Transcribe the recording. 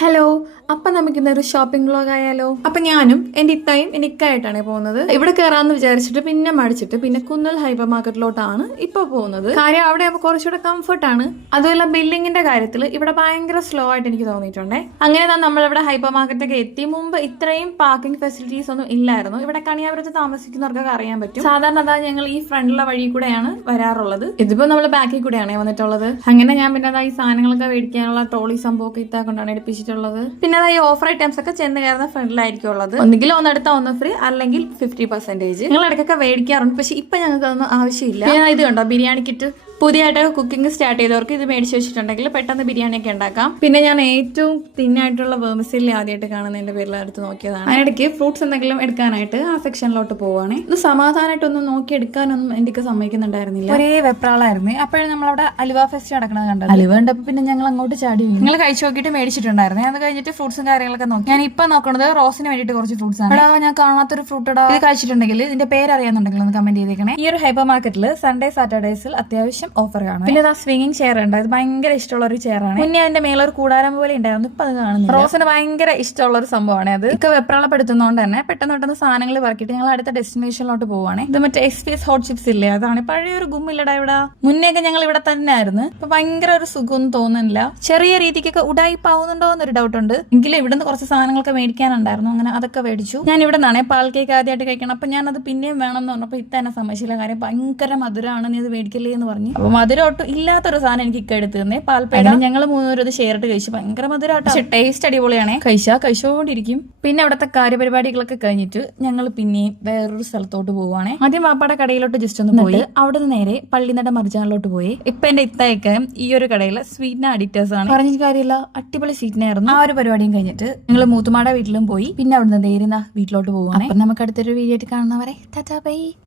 Hello, അപ്പം നമുക്കിന്നൊരു shopping vlog ആയാലോ. അപ്പം ഞാനും എൻ്റെ ഇത്തായും എൻ്റെ ഇക്കായിട്ടാണ് പോകുന്നത്. ഇവിടെ കയറാമെന്ന് വിചാരിച്ചിട്ട് പിന്നെ മടിച്ചിട്ട് പിന്നെ കുന്നൽ ഹൈപ്പർ മാർക്കറ്റിലോട്ടാണ് ഇപ്പോൾ പോകുന്നത്. കാര്യം അവിടെ ആകുമ്പോൾ കുറച്ചുകൂടെ കംഫർട്ടാണ്. അതുമല്ല ബില്ലിങ്ങിന്റെ കാര്യത്തിൽ ഇവിടെ ഭയങ്കര സ്ലോ ആയിട്ട് എനിക്ക് തോന്നിയിട്ടുണ്ടേ. അങ്ങനെ തന്നെ നമ്മളിവിടെ ഹൈപ്പർ മാർക്കറ്റൊക്കെ എത്തി. മുമ്പ് ഇത്രയും പാർക്കിംഗ് ഫെസിലിറ്റീസ് ഒന്നും ഇല്ലായിരുന്നു. ഇവിടെ കണിയാപുരത്ത് താമസിക്കുന്നവർക്കൊക്കെ അറിയാൻ പറ്റും. സാധാരണ അതാ ഞങ്ങൾ ഈ ഫ്രണ്ടിലുള്ള വഴി കൂടെയാണ് വരാറുള്ളത്. ഇതിപ്പോ നമ്മൾ ബാക്കിൽ കൂടെയാണ് വന്നിട്ടുള്ളത്. അങ്ങനെ ഞാൻ പിന്നെ ഈ സാധനങ്ങളൊക്കെ മേടിക്കാനുള്ള ട്രോളി സംഭവമൊക്കെ ഇത്താ കൊണ്ടാണ് എടുപ്പിച്ചിട്ടുള്ളത്. പിന്നെ ഈ ഓഫർ ഐറ്റംസ് ഒക്കെ ചെന്ന് കയറുന്ന ഫ്രണ്ടിലായിരിക്കും ഉള്ളത്. ഒന്നുകിൽ ഒന്നെടുത്താൽ ഒന്ന് ഫ്രീ, അല്ലെങ്കിൽ 50%. നിങ്ങൾ ഇടയ്ക്കൊക്കെ മേടിക്കാറുണ്ട്, പക്ഷെ ഇപ്പൊ ഞങ്ങൾക്ക് അതൊന്നും ആവശ്യമില്ല. ഇത് കണ്ടോ, ബിരിയാണി കിറ്റ് പുതിയതായിട്ട് കുക്കിംഗ് സ്റ്റാർട്ട് ചെയ്തവർക്ക് ഇത് മേടിച്ച് വെച്ചിട്ടുണ്ടെങ്കിൽ പെട്ടെന്ന് ബിരിയാണിയൊക്കെ ഉണ്ടാക്കാം. പിന്നെ ഞാൻ ഏറ്റവും തിന്നായിട്ടുള്ള വേർമിസിലി ആദ്യമായിട്ട് കാണുന്നതിന്റെ പേരിൽ അടുത്ത് നോക്കിയതാണ്. അതിനിടയ്ക്ക് ഫ്രൂട്ട്സ് എന്തെങ്കിലും എടുക്കാനായിട്ട് ആ സെക്ഷനിലോട്ട് പോവാണ്. ഇത് സമാധാനമായിട്ടൊന്നും നോക്കി എടുക്കാനൊന്നും എനിക്ക് സമ്മതിക്കുന്നുണ്ടായിരുന്നില്ല. ഒരേ വെപ്രാളായിരുന്നു. അപ്പോഴും നമ്മളവിടെ അലുവ ഫെസ്റ്റ് നടക്കുന്നത് കണ്ടത്. അലുവ കണ്ടപ്പോൾ പിന്നെ ഞങ്ങൾ അങ്ങോട്ട് ചാടി. നിങ്ങൾ കഴിച്ചു നോക്കിയിട്ട് മേടിച്ചിട്ടുണ്ടായിരുന്നു. അത് കഴിഞ്ഞിട്ട് ഫ്രൂട്ട്സും കാര്യങ്ങളൊക്കെ നോക്കി. ഞാൻ ഇപ്പൊ നോക്കുന്നത് റോസിന് വേണ്ടിയിട്ട് കുറച്ച് ഫ്രൂട്ട്സ് ആണ്. ഞാൻ കാണാത്തൊരു ഫ്രൂട്ട് ഇത് കഴിച്ചിട്ടുണ്ടെങ്കിൽ ഇതിന്റെ പേര് അറിയാന്നുണ്ടെങ്കിൽ ഒന്ന് കമന്റ് ചെയ്തേക്കണേ. ഈ ഒരു ഹൈപ്പർ മാർക്കറ്റിൽ സൺഡേ സാറ്റർഡേസിൽ അത്യാവശ്യം ഓഫർ കാണും. പിന്നെ സ്വിംഗിങ് ചെയർ ഉണ്ട്. അത് ഭയങ്കര ഇഷ്ടമുള്ള ഒരു ചെയറാണ്. മുന്നേ അതിന്റെ മേലൊരു കൂടാരം പോലെ ഉണ്ടായിരുന്നു, ഇപ്പൊ അത് കാണുന്നു. റോസിന് ഭയങ്കര ഇഷ്ടമുള്ള ഒരു സംഭവമാണ് അത്. ഒക്കെ വെപ്രാളപ്പെടുത്തുന്നതുകൊണ്ട് തന്നെ പെട്ടെന്ന് സാധനങ്ങൾ പറക്കിയിട്ട് ഞങ്ങൾ അടുത്ത ഡെസ്റ്റിനേഷനിലോട്ട് പോവാണ്. ഇത് മറ്റേ എക്സ്പീസ് ഹോട്ട് ചിപ്സ് ഇല്ലേ, അതാണ്. പഴയൊരു ഗുമ്മില്ലടാ ഇവിടെ. മുന്നേക്കെ ഞങ്ങൾ ഇവിടെ തന്നെ ആയിരുന്നു. ഇപ്പൊ ഭയങ്കര ഒരു സുഖമൊന്നും തോന്നുന്നില്ല. ചെറിയ രീതിക്കൊക്കെ ഉടായിപ്പാവുന്നുണ്ടോ എന്നൊരു ഡൗട്ട് ഉണ്ട്. എങ്കിലും ഇവിടുന്ന് കുറച്ച് സാധനങ്ങളൊക്കെ മേടിക്കാനുണ്ടായിരുന്നു. അങ്ങനെ അതൊക്കെ മേടിച്ചു. ഞാൻ ഇവിടെ നിന്നാണേ പാൽ കേക്ക് ആദ്യമായിട്ട് കഴിക്കണം. അപ്പൊ ഞാൻ അത് പിന്നെയും വേണം എന്ന് പറഞ്ഞപ്പോ ഇത്തന്നെ സമ്മതിച്ചില്ല. കാര്യം ഭയങ്കര മധുരമാണ്, നീ അത് മേടിക്കല്ലേ എന്ന് പറഞ്ഞു. അപ്പൊ മധുരം ഒട്ടും ഇല്ലാത്തൊരു സാധനം എനിക്ക് ഇക്ക എടുത്ത് തന്നെ. പാൽപ്പേട ഞങ്ങൾ 3 പേരും ഷെയർ ഇട്ട് കഴിച്ചു. ഭയങ്കര മധുരമാട്ടോ, പക്ഷെ ടേസ്റ്റ് അടിപൊളിയാണേ. കഴിച്ചുകൊണ്ടിരിക്കും. പിന്നെ അവിടുത്തെ കാര്യപരിപാടികളൊക്കെ കഴിഞ്ഞിട്ട് ഞങ്ങൾ പിന്നെയും വേറൊരു സ്ഥലത്തോട്ട് പോവാണേ. ആദ്യം വാപ്പാടെ കടയിലോട്ട് ജസ്റ്റ് ഒന്ന് പോയി അവിടെ നിന്ന് നേരെ പള്ളിനട മറിജാനിലോട്ട് പോയി. ഇപ്പൊ എന്റെ ഇത്തായൊക്കെ ഈ ഒരു കടയിലെ സ്വീറ്റിന് അഡിക്റ്റേഴ്സ് ആണ്. പറഞ്ഞിട്ട് കാര്യമില്ല, അടിപൊളി സ്വീറ്റിനായിരുന്നു. ആ ഒരു പരിപാടിയും കഴിഞ്ഞിട്ട് ഞങ്ങൾ മൂത്തുമാടെ വീട്ടിലും പോയി. പിന്നെ അവിടുന്ന് നേരെ വീട്ടിലോട്ട് പോവാണ്. അപ്പൊ നമുക്ക് അടുത്തൊരു വീഡിയോ ആയിട്ട് കാണുന്നവരെ ടാറ്റാ ബൈ.